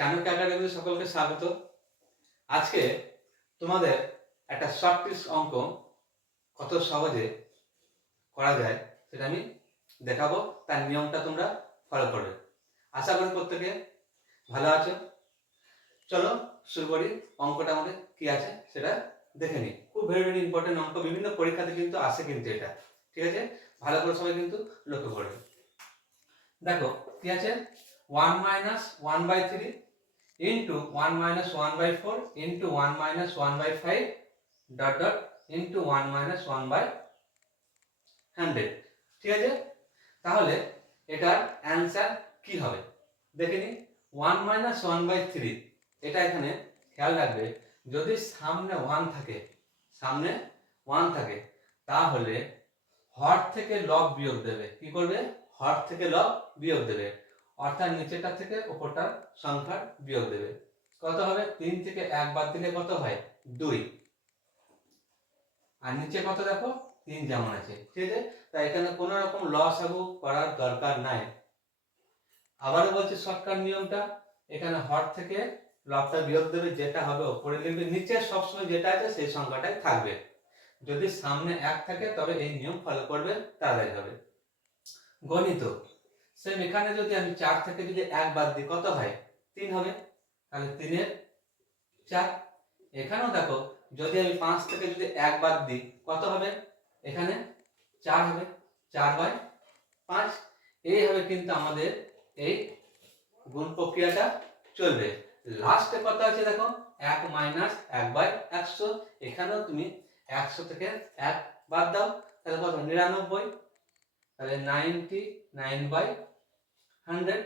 চাণক্য একাডেমিতে সকলকে স্বাগত? আজকে তোমাদের একটা শর্ট টিপস অঙ্ক কত সহজে করা যায় সেটা আমি দেখাবো, তার নিয়মটা তোমরা ফলো করবে। আশা করি প্রত্যেকে ভালো আছো। চলো শুরু করি, অঙ্কটা আমাদের কি আছে সেটা দেখে নিই। খুব ভেরি ভেরি ইম্পর্টেন্ট অঙ্ক, বিভিন্ন পরীক্ষাতে কিন্তু আসে কিন্তু এটা, ঠিক আছে? ভালো করে সবাই কিন্তু লক্ষ্য করবে। দেখো, কি আছে? One minus one by three into one minus one by four into one minus one by five dot dot into one minus one by hundred ঠিক আছে? তাহলে এটার অ্যান্সার কি হবে? দেখে নিই। One minus one by three এটা এখানে খেয়াল রাখবে, যদি সামনে ওয়ান থাকে, সামনে ওয়ান থাকে, তাহলে হর থেকে লব বিয়োগ দেবে। কি করবে? হর থেকে লব বিয়োগ দেবে। অর্থাৎ নিচেটা থেকে উপরটার সংখ্যার বিয়োগ দেবে। কত হবে? তিন থেকে এক বাদ দিলে কত হয়? দুই। আর নিচে কত দেখো? তিন যেমন আছে। ঠিক আছে? তাই এখানে কোনো রকম লস আগু করার দরকার নাই। আবারও বলছি শর্টকাট নিয়মটা। এখানে হর থেকে লবটা বিয়োগ দেবে, যেটা হবে ওপরে লিখবে নিচে সবসময় যেটা আছে সেই সংখ্যাটাই থাকবে। যদি সামনে এক থাকে, তবে এই নিয়ম ফলো করবে, তাড়াতাড়ি হবে। গণিত। সেম এখানে যদি আমি চার থেকে যদি এক বাদ দিই, কত হয়? তিন হবে। তাহলে তিনের চার। এখানেও দেখো, যদি আমি পাঁচ থেকে যদি এক বাদ দিই, কত হবে? এখানে চার হবে। চার বাই পাঁচ। এইভাবে কিন্তু আমাদের এই গুণ প্রক্রিয়াটা চলবে। লাস্টে কত আছে দেখো? এক মাইনাস এক বাই একশো। এখানেও তুমি একশো থেকে এক বাদ দাও। তাহলে কত? নিরানব্বই। তাহলে নাইনটি নাইন বাই হান্ড্রেড।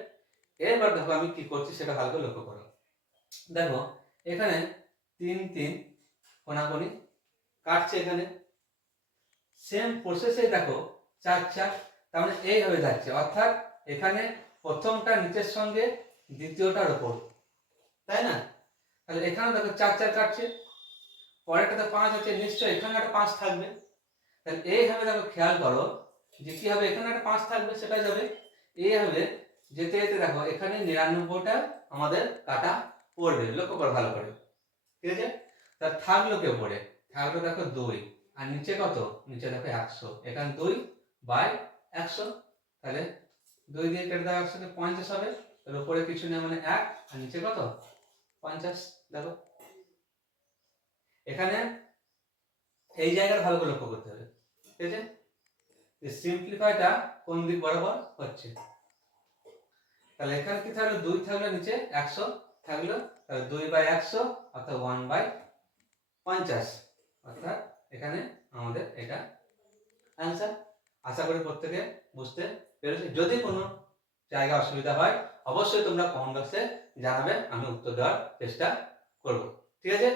এবার দেখো আমি কি করছি সেটা ভালো করে লক্ষ্য করো। দেখো, এখানে তিন তিন, কোনাকুনি কাটছে এখানে। সেম প্রসেসে দেখো, চার চার, তার মানে এইভাবে যাচ্ছে। অর্থাৎ এখানে প্রথমটা নিচের সঙ্গে, দ্বিতীয়টার ওপর তাই না? তাহলে এখানে দেখো চার চার কাটছে। পরেরটা পরেরটাতে পাঁচ আছে, নিশ্চয়ই এখানে একটা পাঁচ থাকবে। তাহলে এইভাবে দেখো খেয়াল করো যে কি হবে এখানে একটা পাঁচ থাকবে সেটা যাবে। এইভাবে যেতে যেতে দেখো, এখানে নিরানব্বইটা আমাদের কাটা পড়বে, লক্ষ্য করো ভালো করে। ঠিক আছে? তা থাকল কে পড়ে? থাকল দেখো দুই। আর নিচে কত? নিচে দেখো একশো। এখানে দুই বাই একশো। তাহলে দুই দিয়ে কেটে দেওয়া একশোকে পঞ্চাশ হবে। তাহলে উপরে কিছু নেই মানে এক। আর নিচে কত? পঞ্চাশ। দেখো। এখানে এই জায়গাটা ভালো করে লক্ষ্য করতে হবে। ঠিক আছে? সিম্পলিফাইটা কোন দিক বরাবর হচ্ছে? তাহলে এখানে কি থাকল? দুই থাকল নিচে, একশো থাকল, তাহলে দুই বাই একশো, অর্থাৎ ওয়ান বাই পঞ্চাশ। অর্থাৎ এখানে আমাদের এটা অ্যান্সার আশা করি প্রত্যেকে বুঝতে পেরেছি। যদি কোনো জায়গা অসুবিধা হয়, অবশ্যই তোমরা কমেন্ট বক্সে জানাবে, আমি উত্তর দেওয়ার চেষ্টা করব। ঠিক আছে?